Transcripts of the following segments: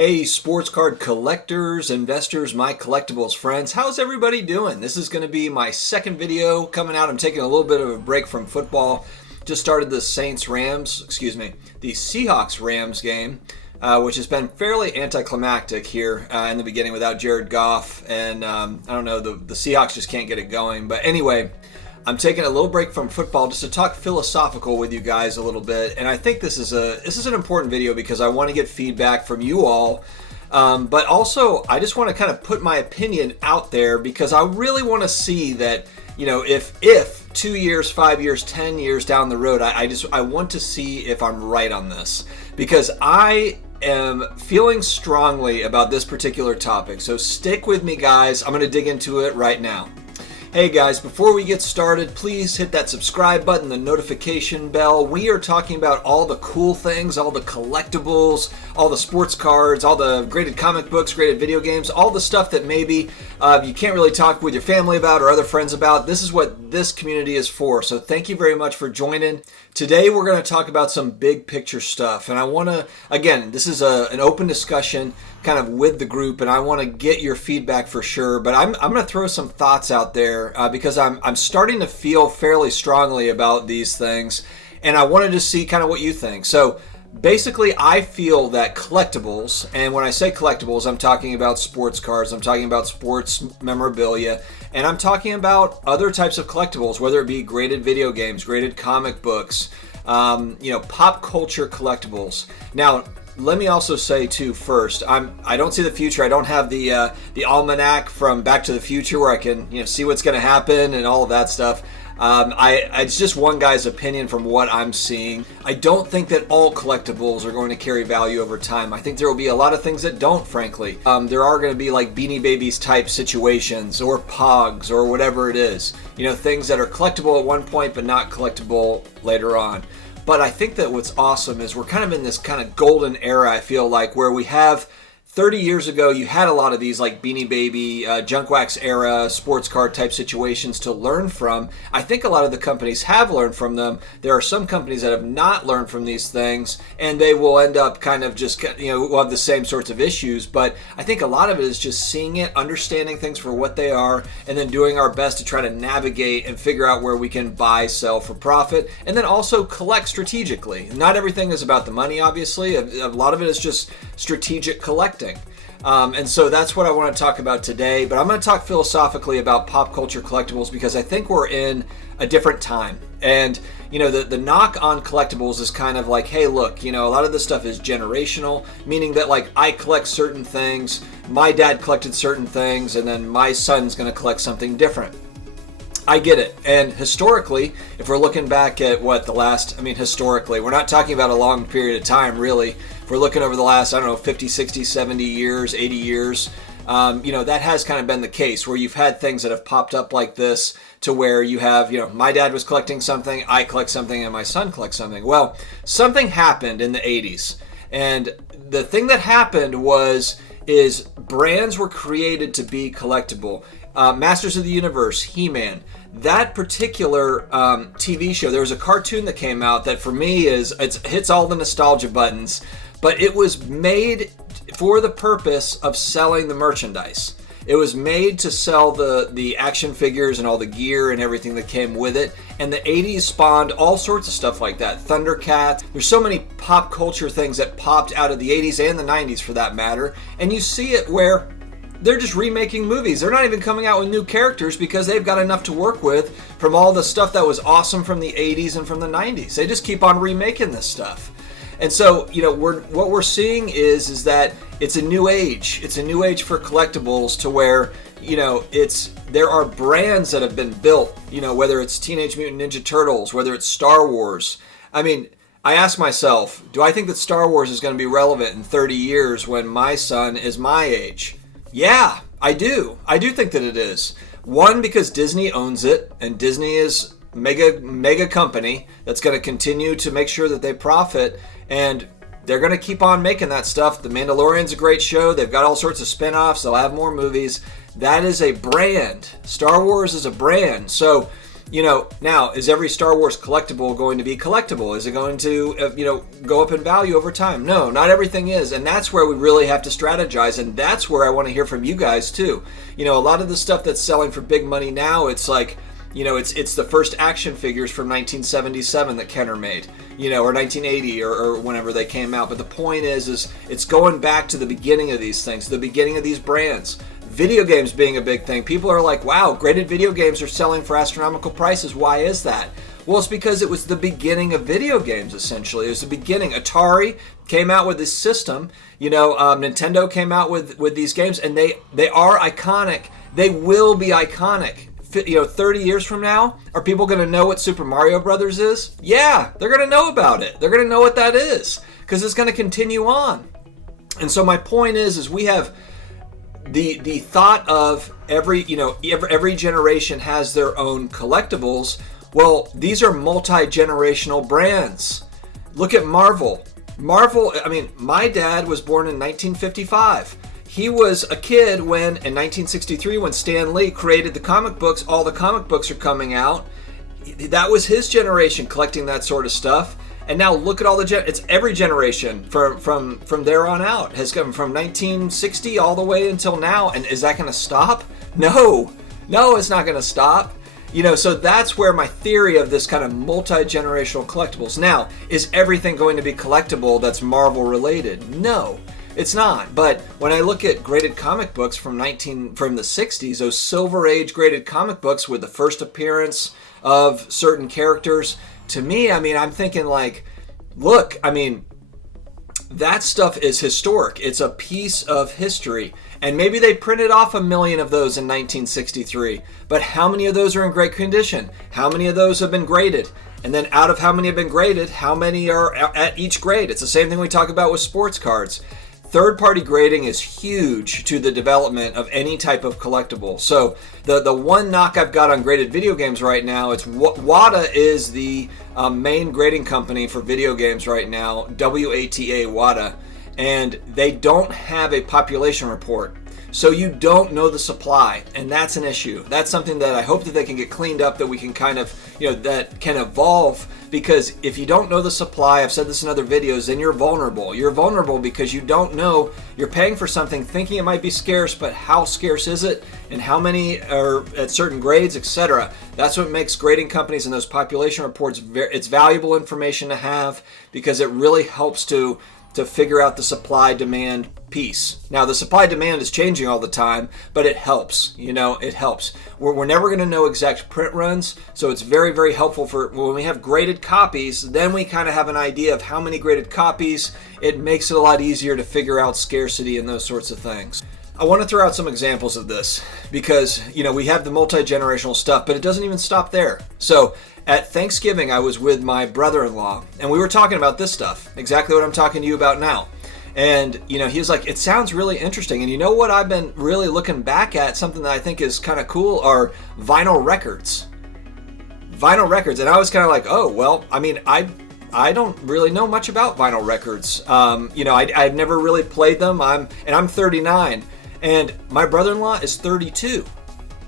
Hey, sports card collectors, investors, my collectibles friends, how's everybody doing? This is going to be my second video coming out. I'm taking a little bit of a break from football. Just started the the Seahawks-Rams game, which has been fairly anticlimactic here in the beginning without Jared Goff. And I don't know, the Seahawks just can't get it going. But anyway, I'm taking a little break from football just to talk philosophical with you guys a little bit, and I think this is an important video because I want to get feedback from you all, but also I just want to kind of put my opinion out there because I really want to see that, you know, if 2 years, 5 years, 10 years down the road, I want to see if I'm right on this because I am feeling strongly about this particular topic. So stick with me, guys. I'm going to dig into it right now. Hey guys, before we get started, please hit that subscribe button, the notification bell. We are talking about all the cool things, all the collectibles, all the sports cards, all the graded comic books, graded video games, all the stuff that maybe you can't really talk with your family about or other friends about. This is what this community is for. So thank you very much for joining. Today we're going to talk about some big picture stuff. And I want to, again, this is an open discussion kind of with the group, and I want to get your feedback for sure. But I'm going to throw some thoughts out there because I'm starting to feel fairly strongly about these things, and I wanted to see kind of what you think. So basically, I feel that collectibles, and when I say collectibles, I'm talking about sports cards, I'm talking about sports memorabilia, and I'm talking about other types of collectibles, whether it be graded video games, graded comic books, pop culture collectibles. Now, let me also say too, first, I don't see the future. I don't have the almanac from Back to the Future where I can see what's going to happen and all of that stuff. It's just one guy's opinion from what I'm seeing. I don't think that all collectibles are going to carry value over time. I think there will be a lot of things that don't, frankly. There are going to be like Beanie Babies type situations or Pogs or whatever it is. Things that are collectible at one point but not collectible later on. But I think that what's awesome is we're kind of in this kind of golden era, I feel like, where we have 30 years ago, you had a lot of these like Beanie Baby, Junk Wax era, sports card type situations to learn from. I think a lot of the companies have learned from them. There are some companies that have not learned from these things, and they will end up kind of just, will have the same sorts of issues. But I think a lot of it is just seeing it, understanding things for what they are, and then doing our best to try to navigate and figure out where we can buy, sell for profit, and then also collect strategically. Not everything is about the money, obviously. A lot of it is just strategic collecting. And so that's what I want to talk about today, but I'm going to talk philosophically about pop culture collectibles because I think we're in a different time. And, the knock on collectibles is kind of like, hey, look, a lot of this stuff is generational, meaning that like I collect certain things, my dad collected certain things, and then my son's going to collect something different. I get it. And historically, if we're looking back at historically, we're not talking about a long period of time, really. If we're looking over the last, 50, 60, 70 years, 80 years, that has kind of been the case where you've had things that have popped up like this to where you have, my dad was collecting something, I collect something, and my son collects something. Well, something happened in the 80s. And the thing that happened is brands were created to be collectible. Masters of the Universe, He-Man, that particular TV show, there was a cartoon that came out that for me it hits all the nostalgia buttons, but it was made for the purpose of selling the merchandise. It was made to sell the action figures and all the gear and everything that came with it. And the 80s spawned all sorts of stuff like that. Thundercats. There's so many pop culture things that popped out of the 80s and the 90s for that matter. And you see it where they're just remaking movies. They're not even coming out with new characters because they've got enough to work with from all the stuff that was awesome from the 80s and from the 90s. They just keep on remaking this stuff. And so, what we're seeing is that it's a new age. It's a new age for collectibles to where, there are brands that have been built, whether it's Teenage Mutant Ninja Turtles, whether it's Star Wars. I ask myself, do I think that Star Wars is going to be relevant in 30 years when my son is my age? Yeah, I do. I do think that it is. One, because Disney owns it, and Disney is mega company that's going to continue to make sure that they profit, and they're going to keep on making that stuff. The Mandalorian's a great show. They've got all sorts of spin-offs. They'll have more movies. That is a brand. Star Wars is a brand. So, Now, is every Star Wars collectible going to be collectible? Is it going to, go up in value over time? No, not everything is. And that's where we really have to strategize. And that's where I want to hear from you guys too. A lot of the stuff that's selling for big money now, it's like, it's the first action figures from 1977 that Kenner made, or 1980 or whenever they came out. But the point is it's going back to the beginning of these things, the beginning of these brands. Video games being a big thing. People are like, wow, graded video games are selling for astronomical prices. Why is that? Well, it's because it was the beginning of video games, essentially. It was the beginning. Atari came out with this system. Nintendo came out with these games, and they are iconic. They will be iconic. 30 years from now, are people going to know what Super Mario Brothers is? Yeah, they're going to know about it. They're going to know what that is because it's going to continue on. And so my point is we have the thought of every generation has their own collectibles. Well, these are multi-generational brands. Look at Marvel. My dad was born in 1955. He was a kid when, in 1963, when Stan Lee created the comic books, all the comic books are coming out. That was his generation collecting that sort of stuff. And now look at all it's every generation from there on out has come from 1960 all the way until now. And is that going to stop? No, it's not going to stop. So that's where my theory of this kind of multi-generational collectibles. Now, is everything going to be collectible that's Marvel related? No. It's not. But when I look at graded comic books from the 60s, those Silver Age graded comic books with the first appearance of certain characters, to me, I'm thinking like, look, that stuff is historic. It's a piece of history. And maybe they printed off 1 million of those in 1963. But how many of those are in great condition? How many of those have been graded? And then out of how many have been graded, how many are at each grade? It's the same thing we talk about with sports cards. Third-party grading is huge to the development of any type of collectible. So the one knock I've got on graded video games right now, it's WATA is the main grading company for video games right now, WATA, and they don't have a population report. So you don't know the supply, and that's an issue. That's something that I hope that they can get cleaned up, that we can kind of, that can evolve, because if you don't know the supply, I've said this in other videos, then you're vulnerable. You're vulnerable because you don't know, you're paying for something thinking it might be scarce, but how scarce is it, and how many are at certain grades, etc. That's what makes grading companies and those population reports, it's valuable information to have, because it really helps to figure out the supply-demand piece. Now, the supply-demand is changing all the time, but it helps. It helps. We're never going to know exact print runs, so it's very, very helpful for when we have graded copies, then we kind of have an idea of how many graded copies. It makes it a lot easier to figure out scarcity and those sorts of things. I want to throw out some examples of this because, we have the multi-generational stuff, but it doesn't even stop there. So at Thanksgiving, I was with my brother-in-law, and we were talking about this stuff, exactly what I'm talking to you about now. And, he was like, it sounds really interesting. And you know what I've been really looking back at, something that I think is kind of cool, are vinyl records. Vinyl records. And I was kind of like, oh, well, I don't really know much about vinyl records. I've never really played them. I'm 39. And my brother-in-law is 32.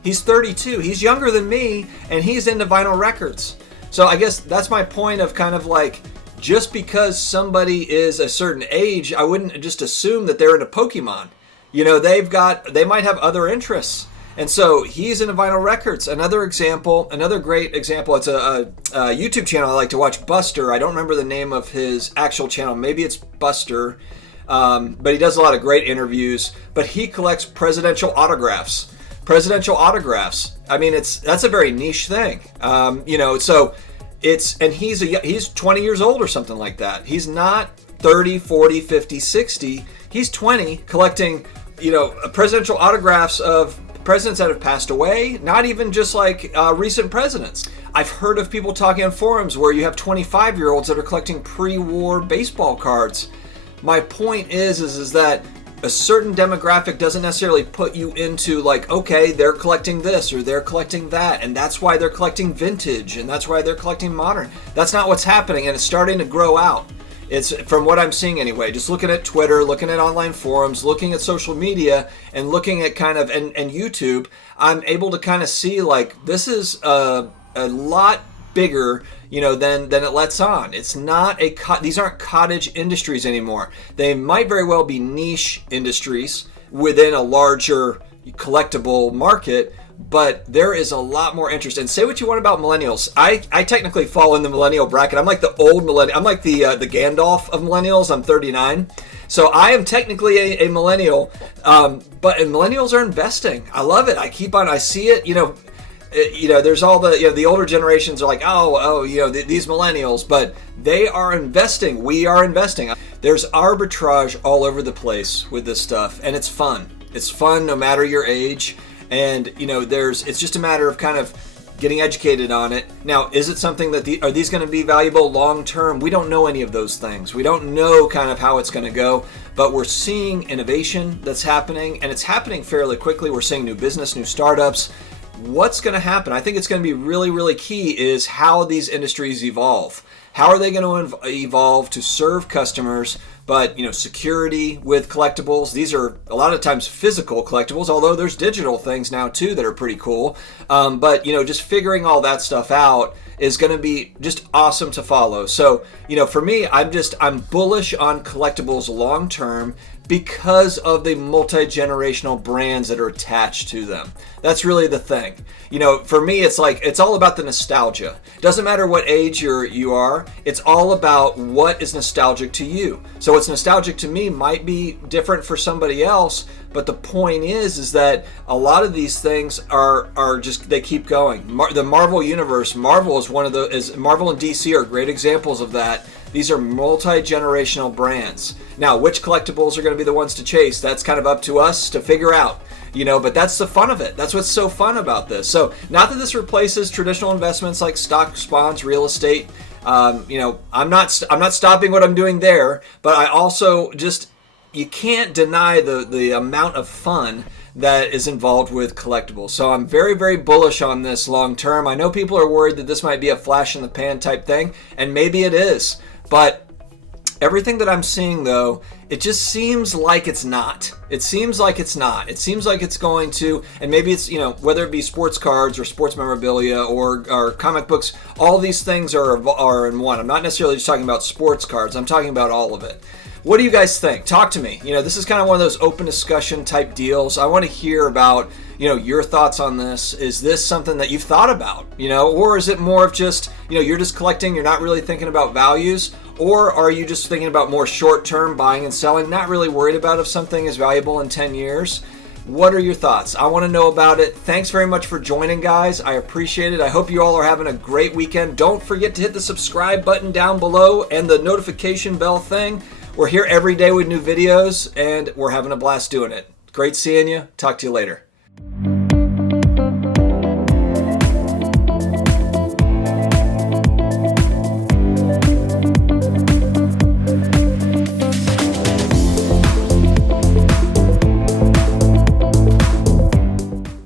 He's 32. He's younger than me, and he's into vinyl records. So I guess that's my point of kind of like, just because somebody is a certain age, I wouldn't just assume that they're into Pokemon. They might have other interests. And so he's into vinyl records. Another great example, it's a YouTube channel I like to watch, Buster. I don't remember the name of his actual channel. Maybe it's Buster. But he does a lot of great interviews. But he collects presidential autographs. That's a very niche thing. So he's 20 years old or something like that. He's not 30, 40, 50, 60. He's 20 collecting, presidential autographs of presidents that have passed away, not even just like recent presidents. I've heard of people talking on forums where you have 25-year-olds that are collecting pre-war baseball cards. My point is that a certain demographic doesn't necessarily put you into like, okay, they're collecting this or they're collecting that, and that's why they're collecting vintage, and that's why they're collecting modern. That's not what's happening, and it's starting to grow out. It's from what I'm seeing anyway, just looking at Twitter, looking at online forums, looking at social media, and looking at kind of, and YouTube, I'm able to kind of see like, this is a a lot bigger, than it lets on. It's not these aren't cottage industries anymore. They might very well be niche industries within a larger collectible market, but there is a lot more interest. And say what you want about millennials. I technically fall in the millennial bracket. I'm like the old millennial. I'm like the Gandalf of millennials. I'm 39. So I am technically a millennial, but millennials are investing. I love it. I see it, there's all the older generations are like, these millennials, but they are investing. We are investing. There's arbitrage all over the place with this stuff, and it's fun. It's fun no matter your age. And, it's just a matter of kind of getting educated on it. Now, is it something that are these going to be valuable long term? We don't know any of those things. We don't know kind of how it's going to go, but we're seeing innovation that's happening, and it's happening fairly quickly. We're seeing new business, new startups. What's going to happen? I think it's going to be really, really key is how these industries evolve. How are they going to evolve to serve customers? But, security with collectibles. These are a lot of times physical collectibles, although there's digital things now too that are pretty cool. But, just figuring all that stuff out is going to be just awesome to follow. So, for me, I'm bullish on collectibles long term because of the multi-generational brands that are attached to them. That's really the thing. For me, it's all about the nostalgia. It doesn't matter what age you are. It's all about what is nostalgic to you. So what's nostalgic to me might be different for somebody else, but the point is that a lot of these things are just, they keep going. The Marvel universe, Marvel and DC are great examples of that. These are multi-generational brands. Now, which collectibles are going to be the ones to chase? That's kind of up to us to figure out. But that's the fun of it. That's what's so fun about this. So, not that this replaces traditional investments like stocks, bonds, real estate. I'm not stopping what I'm doing there, but I also you can't deny the amount of fun that is involved with collectibles. So I'm very, very bullish on this long term. I know people are worried that this might be a flash in the pan type thing, and maybe it is. But everything that I'm seeing, though, it just seems like it's not. It seems like it's not. It seems like it's going to, and maybe it's, whether it be sports cards or sports memorabilia or comic books, all these things are in one. I'm not necessarily just talking about sports cards. I'm talking about all of it. What do you guys think? Talk to me. This is kind of one of those open discussion type deals. I want to hear about, your thoughts on this. Is this something that you've thought about, or is it more of just, you're just collecting, you're not really thinking about values, or are you just thinking about more short-term buying and selling, not really worried about if something is valuable in 10 years? What are your thoughts? I want to know about it. Thanks very much for joining, guys. I appreciate it. I hope you all are having a great weekend. Don't forget to hit the subscribe button down below and the notification bell thing. We're here every day with new videos, and we're having a blast doing it. Great seeing you. Talk to you later.